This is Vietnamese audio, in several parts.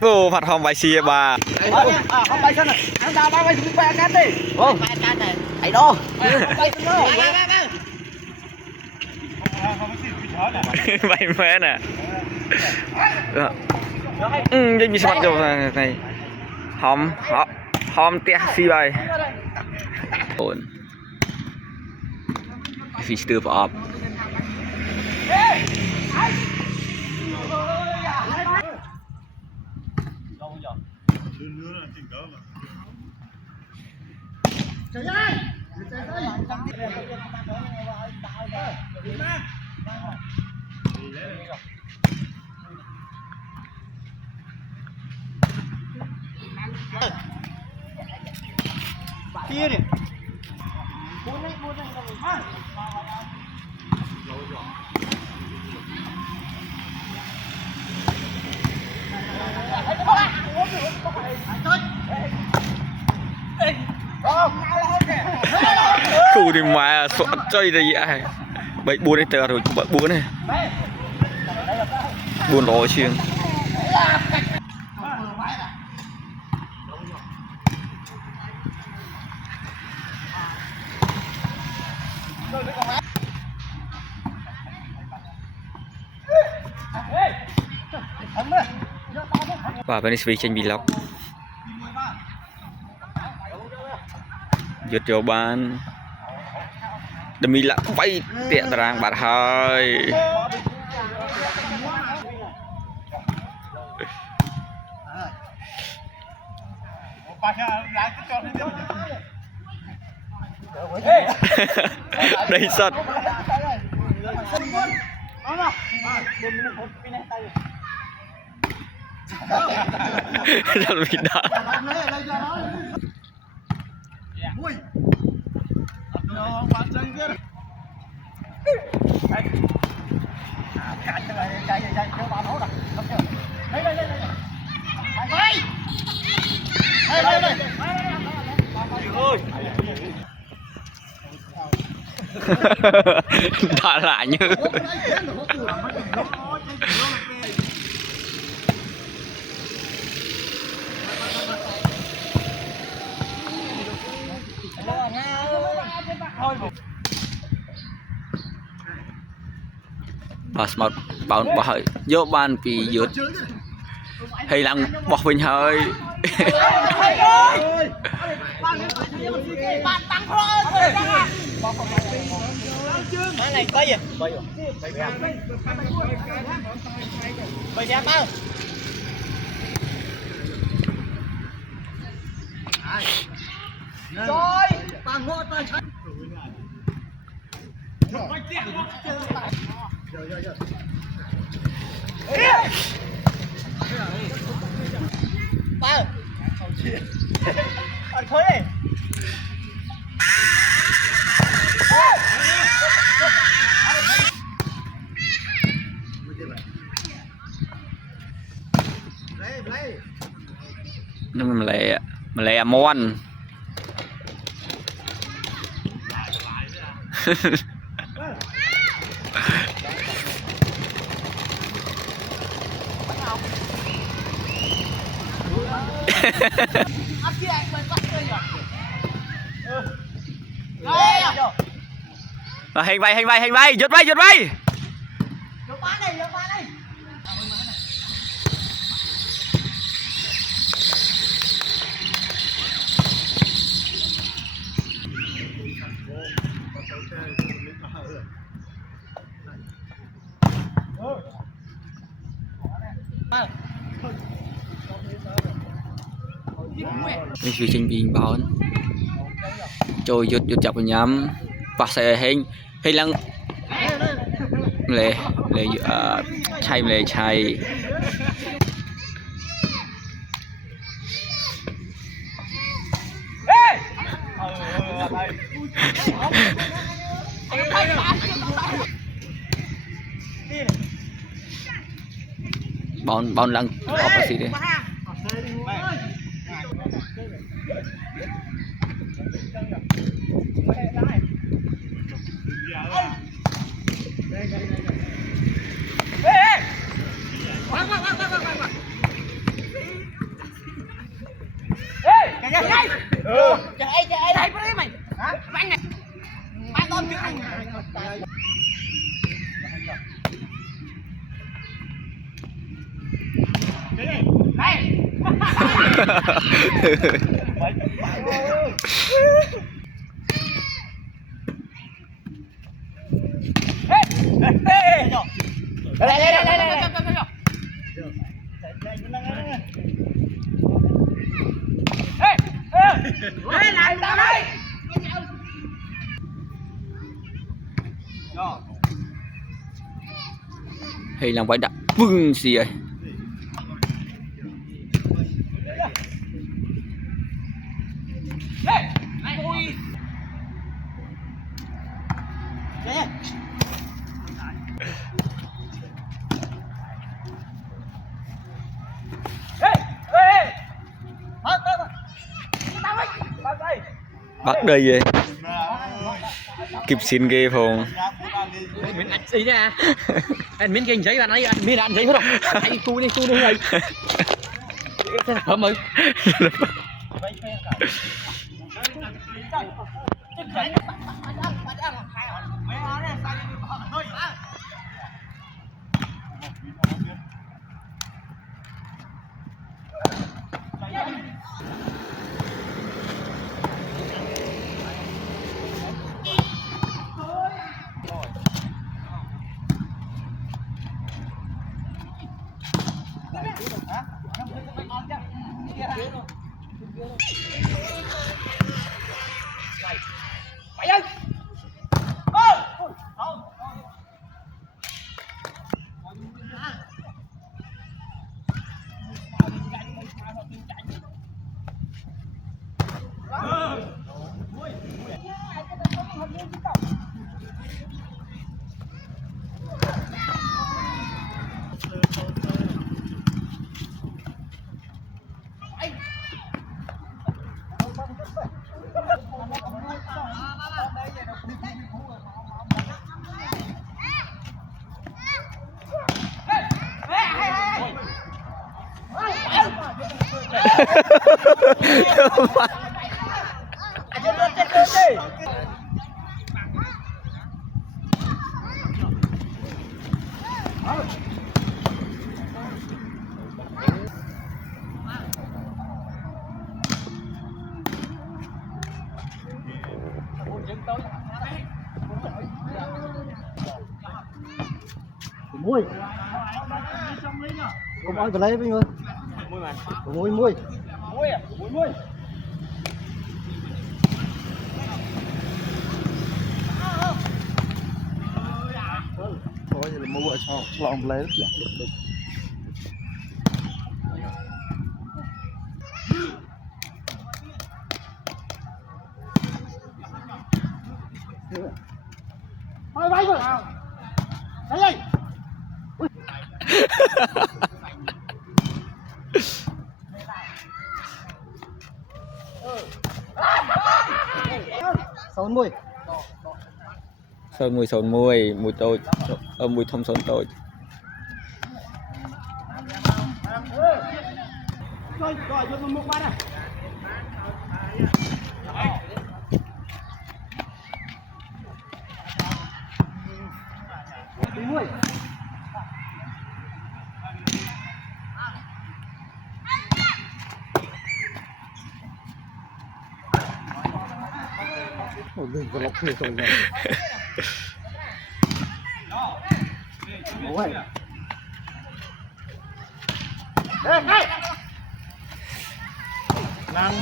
ô phạt hòm bài xì bà không bay sân này anh ta bay xuống bay cát đi không bay cát này ấy đâu bay xuống đâu bay mẹ nè cái bị sập rồi này hòm hòm tia xì bài ổn phi từ vào ấp kia đi cụ thì mà chơi thì ai bảy buôn đây tờ rồi bảy buôn này buôn lò chiêng và bên này tranh vlog giật cho ban đâm mi lạ bay tiện ràng bạn hơi đây sật rất bị đá đã lại như bà smart bảo bà hơi vô ban vì dượt hay lặng bỏ mình hơi này có gì bây giờ bao rồi bằng ngô tay ba ăn khối đi nhưng mà lẹ mon hành bay giật bay mình suy tranh bình bảo trôi giật chập vào nhắm và sẽ hình lăng lệ chay bón lăng học gì đấy hay làm bãi đặt vừng gì vậy bắt đây vậy kịp xin ghê phòng miếng anh gì nha anh miếng kinh giấy bạn ấy anh miếng anh giấy hết rồi anh cu đi này hớm ơi mui không ăn cái lấy với người mui mui thôi là mua cho lòng lấy thôi bay rồi đấy sồn mùi sồn mùi tôi mùi thông sồn tôi rồi cho một bát này mùi đừng có lọc người rồi ôi năng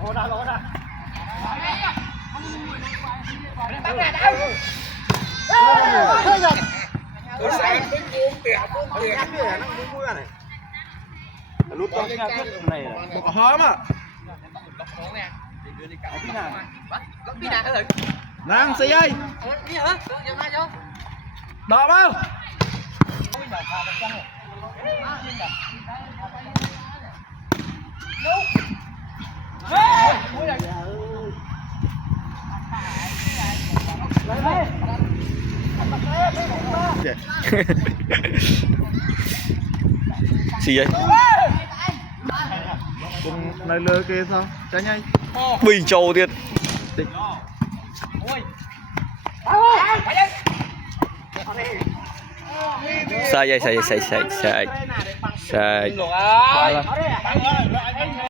Pala lỗ ra lút con này một hóm à nàng xí ơi đỏ không lấy vậy. Gì vậy? Cùng nơi lơ kia sao? Trái nhanh. Bình trầu tiệt. Sai.